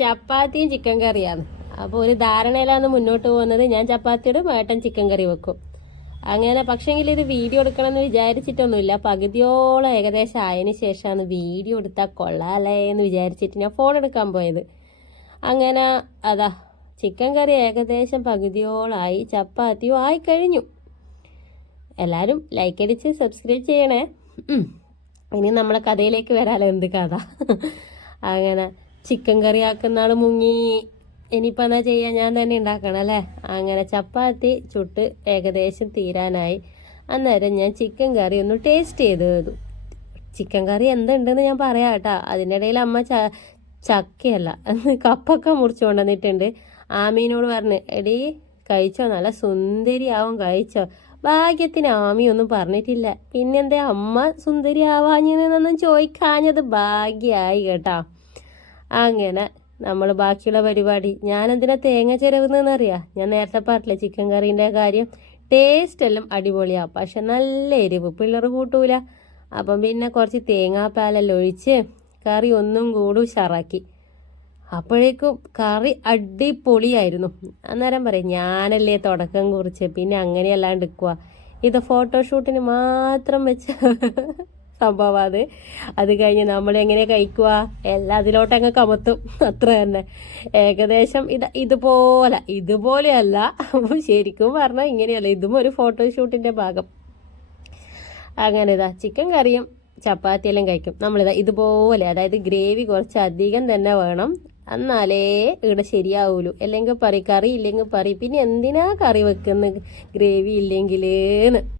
ചപ്പാത്തിയും ചിക്കൻ കറിയാണ്. അപ്പോൾ ഒരു ധാരണയിലാണ് മുന്നോട്ട് പോകുന്നത്. ഞാൻ ചപ്പാത്തിയോട് ഏട്ടൻ ചിക്കൻ കറി വെക്കും. അങ്ങനെ പക്ഷേങ്കിൽ ഇത് വീഡിയോ എടുക്കണമെന്ന് വിചാരിച്ചിട്ടൊന്നുമില്ല. പകുതിയോളം ഏകദേശം ആയതിനു ശേഷമാണ് വീഡിയോ എടുത്താൽ കൊള്ളാലേ എന്ന് വിചാരിച്ചിട്ട് ഞാൻ ഫോൺ എടുക്കാൻ പോയത്. അങ്ങനെ അതാ ചിക്കൻ കറി ഏകദേശം പകുതിയോളമായി, ചപ്പാത്തിയും ആയിക്കഴിഞ്ഞു. എല്ലാവരും ലൈക്ക് അടിച്ച് സബ്സ്ക്രൈബ് ചെയ്യണേ. ഇനി നമ്മളെ കഥയിലേക്ക് വരാലോ. എന്ത് കഥ? അങ്ങനെ ചിക്കൻ കറി ആക്കുന്ന ആൾ മുങ്ങി. ഇനിയിപ്പോൾ എന്നാ ചെയ്യാൻ, ഞാൻ തന്നെ ഉണ്ടാക്കണം അല്ലേ. അങ്ങനെ ചപ്പാത്തി ചുട്ട് ഏകദേശം തീരാനായി. അന്നേരം ഞാൻ ചിക്കൻ കറി ഒന്ന് ടേസ്റ്റ് ചെയ്തു. ചിക്കൻ കറി എന്തുണ്ടെന്ന് ഞാൻ പറയാം കേട്ടോ. അതിനിടയിൽ അമ്മ ചക്കയല്ല കപ്പൊക്കെ മുറിച്ചു കൊണ്ടുവന്നിട്ടുണ്ട്. ആമീനോട് പറഞ്ഞ്, എടീ കഴിച്ചോ, നല്ല സുന്ദരിയാവും, കഴിച്ചോ. ഭാഗ്യത്തിന് ആമിയൊന്നും പറഞ്ഞിട്ടില്ല. പിന്നെന്തേ അമ്മ സുന്ദരി ആവാഞ്ഞെന്നൊന്നും ചോദിക്കാഞ്ഞത് ഭാഗ്യമായി കേട്ടോ. അങ്ങനെ നമ്മൾ ബാക്കിയുള്ള പരിപാടി. ഞാനെന്തിനാ തേങ്ങ ചിരവുന്നതെന്നറിയാം. ഞാൻ നേരത്തെ പറഞ്ഞില്ലേ ചിക്കൻ കറീൻ്റെ കാര്യം. ടേസ്റ്റ് എല്ലാം അടിപൊളിയാണ്, പക്ഷെ നല്ല എരിവ് പിള്ളേർ കൂട്ടൂല. അപ്പം പിന്നെ കുറച്ച് തേങ്ങാപ്പാലെല്ലാം ഒഴിച്ച് കറി ഒന്നും കൂടി ഉഷാറാക്കി. അപ്പോഴേക്കും കറി അടിപൊളിയായിരുന്നു. അന്നേരം പറയും, ഞാനല്ലേ തുടക്കം കുറിച്ച്, പിന്നെ അങ്ങനെയല്ലാണ്ട് എടുക്കുക. ഇത് ഫോട്ടോഷൂട്ടിന് മാത്രം വെച്ച സംഭവം. അത് കഴിഞ്ഞ് നമ്മൾ എങ്ങനെ കഴിക്കുക, എല്ലാം അതിലോട്ടങ്ങ് കമത്തും, അത്ര തന്നെ. ഏകദേശം ഇതുപോലെയല്ല ശരിക്കും പറഞ്ഞാൽ ഇങ്ങനെയല്ല. ഇതും ഒരു ഫോട്ടോഷൂട്ടിൻ്റെ ഭാഗം. അങ്ങനെ ഇതാ ചിക്കൻ കറിയും ചപ്പാത്തിയെല്ലാം കഴിക്കും നമ്മളിതാ ഇതുപോലെ. അതായത് ഗ്രേവി കുറച്ച് അധികം തന്നെ വേണം, എന്നാലേ ഇവിടെ ശരിയാവൂലൂ. അല്ലെങ്കിൽ കറി ഇല്ലെങ്കിൽ പിന്നെ എന്തിനാ കറി വെക്കുന്നത് ഗ്രേവി ഇല്ലെങ്കിലേന്ന്.